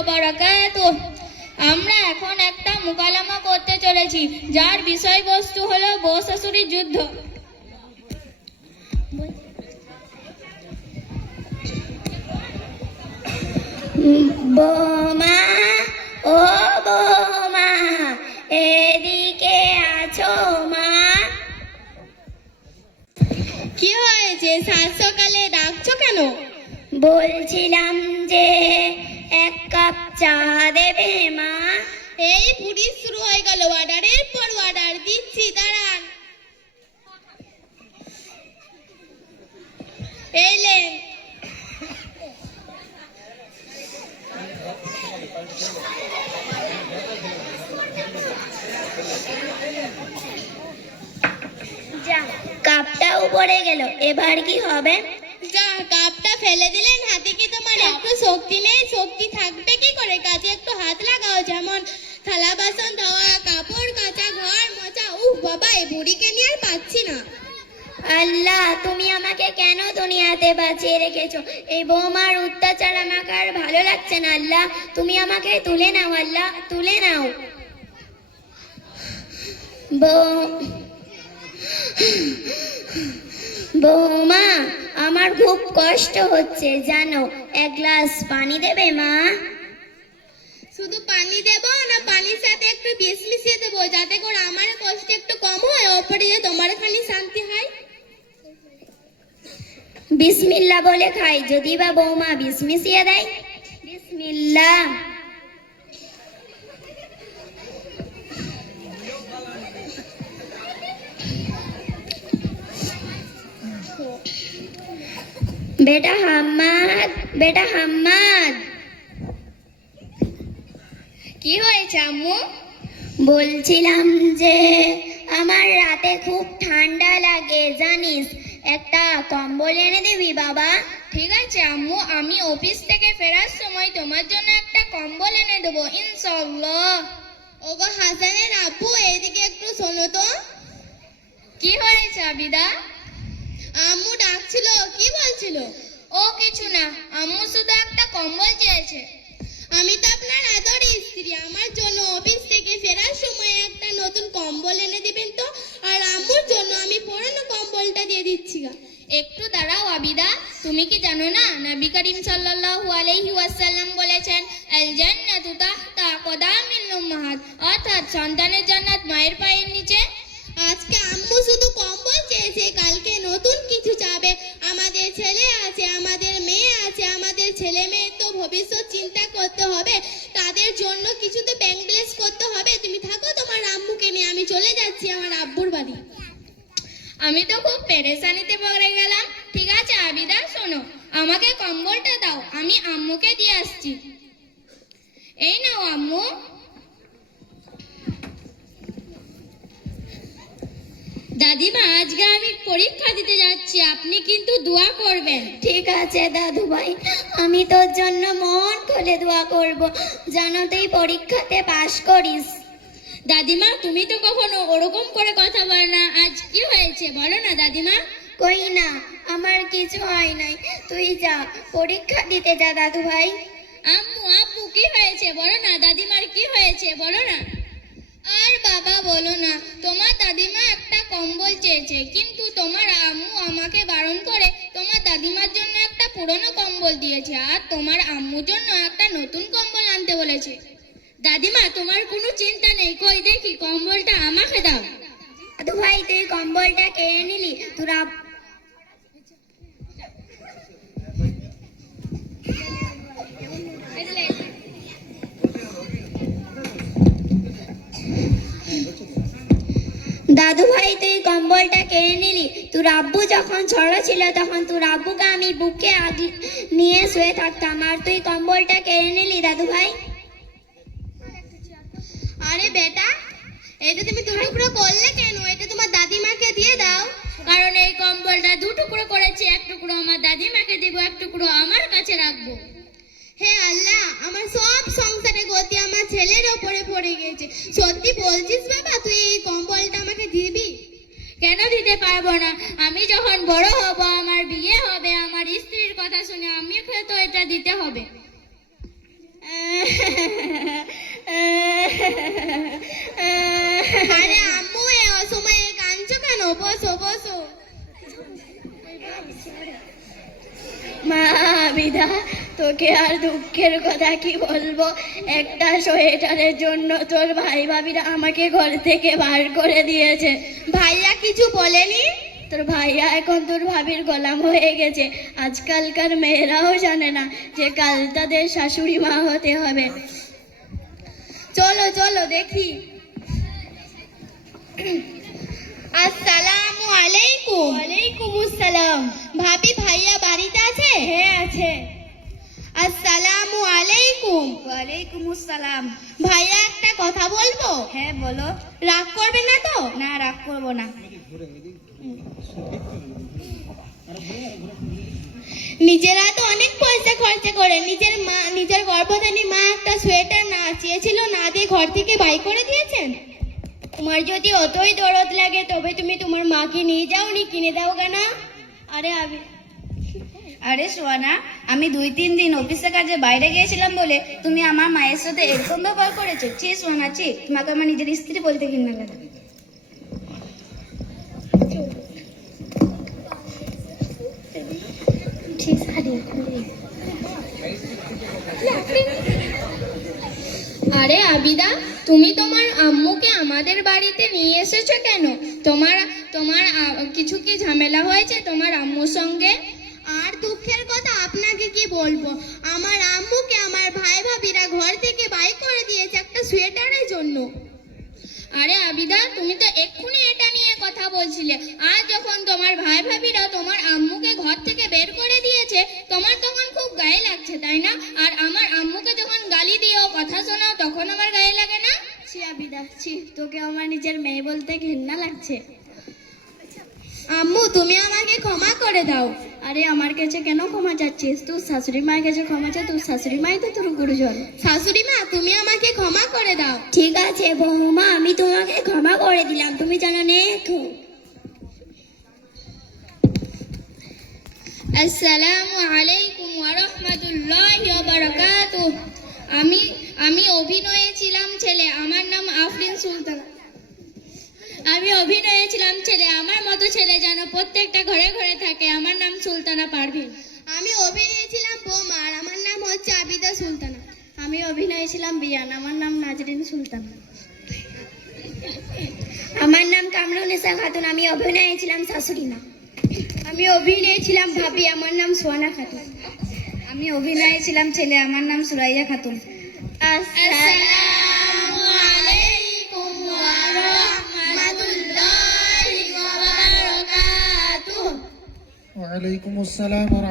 ওয়া বারাকাতুহু। আমরা এখন একটা মুকালামা করতে চলেছি, যার বিষয়বস্তু হলো বউ শাশুড়ির যুদ্ধ। বৌমা, ও বৌমা, এদিকে আছো মা। কি হয়েছে? সাত সকালে ডাকছো কেন? বলছিলাম যে এক কাপ চা দেবে মা। এই বুড়ি শুরু হয়ে গেল, অর্ডারের পর অর্ডার দিচ্ছি, দাঁড়ান। এই লেন। যা, কাপটা উপরে গেল, এবার কি হবে? যা, কাপটা ফেলে দিলেন। হাতে কি তোমার একটু শক্তি নেই? শক্তি থাকবে কি করে? কাজে একটু হাত লাগাও, যেমন থালা বাসন ধোয়া, কাপড় কাচা, ঘর মোছা। উফ বাবা, এই বুড়িকে নিয়ে আর পাচ্ছি না। আল্লাহ, তুমি আমাকে কেন দুনিয়াতে বাঁচিয়ে রেখেছো? এই বৌমার অত্যাচার আমাকে আর ভালো লাগছে না। আল্লাহ, তুমি আমাকে তুলে নাও, আল্লাহ তুলে নাও। বৌমা, আমার খুব কষ্ট হচ্ছে জানো, এক গ্লাস পানি দেবে মা? শুধু পানি দেবো না পানির সাথে একটু বিষ মিশিয়ে দেবো, যাতে করে আমার কষ্ট একটু কম হয়, ওপরে যে তোমার খালি শান্তি হয়? বিসমিল্লাহ বলে খাই, যদি বা বৌমা বিষ মিশিয়ে দেয়। বিসমিল্লাহ। বেটা হাম্মাদ, বেটা হাম্মাদ। কি হয়েছে আম্মু? বলছিলাম যে আমার রাতে খুব ঠান্ডা লাগে জানিস, একটা কম্বল এনে দিবি বাবা? ঠিক আছে আম্মু, আমি অফিস থেকে ফেরার সময় তোমার জন্য একটা কম্বল এনে দেবো ইনশাআল্লাহ। ওগো হাসানের আব্বু, এইদিকে একটু শোনো তো। কি হয়েছে আবিদা? আম্মু ডাকছিল, কি বলছিল? ও কিছু না, আম্মু শুধু একটা কম্বল চেয়েছে। আমি তো আপনার আদরের স্ত্রী, আমার জন্য অফিস থেকে ফেরার সময় একটা নতুন কম্বল এনে দিবেন তো। আর আম্মুর জন্য আমি পুরনো কম্বলটা দিয়ে দিচ্ছি। একটু দাঁড়াও আবিদা, তুমি কি জানো না নবী করিম সাল্লাল্লাহু আলাইহি ওয়াসাল্লাম বলেছেন, আল জান্নাতু তাহতা কদামিল উম্মাহাত, অর্থাৎ সন্তানের জান্নাত মায়ের পায়ের নিচে। আজকে আম্মু শুধু কম্বল চেয়েছে, কালকে নতুন কিছু চাবে। আমাদের ছেলে আছে, আমাদের মেয়ে আছে, আমাদের ছেলে মেয়ের তো ভবিষ্যৎ চিন্তা করতে হবে, তাদের জন্য কিছু তো ব্যাংক ব্যালেন্স করতে হবে। তুমি থাকো তোমার আম্মুকে নিয়ে, আমি চলে যাচ্ছি আমার আব্বুর বাড়ি। আমি তো খুব পেরেশানিতে পড়ে গেলাম। ঠিক আছে আবিদা, শোনো, আমাকে কম্বলটা দাও, আমি আম্মুকে দিয়ে আসছি। এই নাও আম্মু। দাদিমা, আজকে আমি পরীক্ষা দিতে যাচ্ছি, আপনি কিন্তু দোয়া করবেন। ঠিক আছে দাদু ভাই, আমি তোর জন্য মন খুলে দোয়া করব, যেন তুই পরীক্ষাতে পাশ করিস। দাদিমা, তুমি তো কখনো ওরকম করে কথা বল না, আজ কি হয়েছে বলো না দাদিমা। কই না, আমার কিছু হয় নাই, তুই যা পরীক্ষা দিতে যা দাদু ভাই। আম্মু আব্বু, কি হয়েছে বলো না, দাদিমার কি হয়েছে বলো না। আর বাবা বলো না, তোমার দাদিমা একটা কম্বল চেয়েছে, কিন্তু তোমার আম্মু আমাকে বারণ করে তোমার দাদিমার জন্য একটা পুরনো কম্বল দিয়েছে, আর তোমার আম্মুর জন্য একটা নতুন কম্বল আনতে বলেছে। দাদিমা, তোমার কোনো চিন্তা নেই, কই দেখি কম্বলটা আমাকে দাও। দাদু ভাই, তুই কম্বলটা কেড়ে নিলি, তোরা দাদু ভাই, তুই কম্বলটা কেড়ে নিলি। তোর আব্বু যখন ছোট ছিল তখন তোর আব্বুকে আমি বুকে নিয়ে শুয়ে থাকতাম, আর তুই কম্বলটা কেড়ে নিলি দাদু ভাই। আরে বেটা, এটা তুমি দু টুকরো করলে কেন? এটা তোমার দাদিমাকে দিয়ে দাও। কারণ এই কম্বলটা দু টুকরো করেছি, এক টুকরো আমার দাদিমাকে দিব, এক টুকরো আমার কাছে রাখবো। হে আল্লাহ, আমার সব সংসারে গতি আমার ছেলের ওপরে পড়ে গেছে। সত্যি বলছিস বাবা, তুই এই কম্বলটা আমাকে দিবি? কেন দিতে পারবো না? আমি যখন বড় হব, আমার বিয়ে হবে, আমার স্ত্রীর কথা শুনে আমাকে তো এটা দিতে হবে। আরে আম্মু এ অসময়ে কাঁদছো কেন? বসো বসো। মা আবিদা, তোকে আর দুঃখের কথা কি বলবো, একটা সোয়েটারের জন্য তোর ভাই ভাবিরা আমাকে ঘর থেকে বার করে দিয়েছে। ভাইয়া কিছু বলেনি? তোর ভাইয়া এখন তোর ভাবির গোলাম হয়ে গেছে। আজকালকার মেয়েরাও জানে না যে কাল তাদের শাশুড়ি মা হতে হবে। চলো চলো দেখি। আসসালামু আলাইকুম। ওয়ালাইকুম আসসালাম। ভাবি ভাইয়া বাড়িতে আছে? হ্যাঁ আছে। আসসালামু আলাইকুম। ওয়ালাইকুম আসসালাম। ভাইয়া একটা কথা বলবো? হ্যাঁ বলো। রাগ করবে না তো? না, রাগ করবো না। নিজেরা তো অনেক পয়সা খরচা করে নিজের গর্ভধারী মা একটা সোয়েটার না চেয়েছিল, না দিয়ে ঘর থেকে বাই করে দিয়েছেন। তোমার যদি অতই দরদ লাগে তবে তুমি তোমার মাকে নিয়ে যাওনি, কিনে দাও কেনা। আরে সোয়ানা, আমি 2-3 দিন অফিসের কাজে বাইরে গিয়েছিলাম বলে তুমি আমার মায়ের সাথে এরকম ব্যবহার করেছো? ছি সোয়ানা, ছি, তোমাকে আমার নিজের স্ত্রী বলতে ঘৃণা লাগে। আরে আবিদা, তুমি তোমার আম্মুকে আমাদের বাড়িতে নিয়ে এসেছো কেন? তোমার তোমার কিছু কি ঝামেলা হয়েছে তোমার আম্মুর সঙ্গে? আর দুঃখের কথা আপনাকে কি বলবো, আমার আম্মুকে আমার ভাই ভাবিরা ঘর থেকে বাই করে দিয়েছে একটা সোয়েটারের জন্য। আরে আবিদা, তুমি তো এক্ষুনি এটা নিয়ে কথা বলছিলে। আর যখন তোমার ভাই ভাবিরা তোমার আম্মুকে ঘর থেকে বের করে দিয়েছে, তোমার তখন খুব গায়ে লাগছে, তাই না? আর আমার আম্মুকে যখন গালি দিও, কথা শোনাও, তখন আমার গায়ে লাগে না? ছি আবিদা, ছি, তোকে আমার নিজের মেয়ে বলতে ঘৃণা লাগছে। আম্মু তুমি আমাকে ক্ষমা করে দাও। আরে আমার কাছে কেন ক্ষমা চাচ্ছিস? তোর শাশুড়ি মায়ের কাছে ক্ষমা চা, তোর শাশুড়ি মাই তো তোর গুরুজন। শাশুড়ি মা তুমি আমাকে ক্ষমা করে দাও। ঠিক আছে বৌমা, আমি তোমাকে ক্ষমা করে দিলাম, তুমি জানো নে এখন। আসসালামু আলাইকুম ওয়া রাহমাতুল্লাহি ওয়া বারাকাতুহু। আমি অভিনয়ে ছিলাম ছেলে, আমার নাম আফরিন সুলতানা। আমি অভিনয়ে ছিলাম ছেলে, আমার মতো ছেলে যেন প্রত্যেকটা ঘরে ঘরে থাকে। আমার নাম সুলতানা পারভিন। আমি অভিনয়ে ছিলাম বৌমা, আর আমার নাম হচ্ছে আবিদা সুলতানা। আমি অভিনয় ছিলাম বিয়ান, আমার নাম নাজরিন সুলতান। আমার নাম কামরুন্নেসা খাতুন, আমি অভিনয়ে ছিলাম শাশুড়ি মা। আমি অভিনয়ে ছিলাম ভাবি, আমার নাম সোয়ানা খাতুন। আমি অভিনয়ে ছিলাম ছেলে, আমার নাম সুরাইয়া খাতুন। আসসালামু আলাইকুম ওয়া রাহমাতুল্লাহি ওয়া বারাকাতুহু। وعليكم السلام ورحمة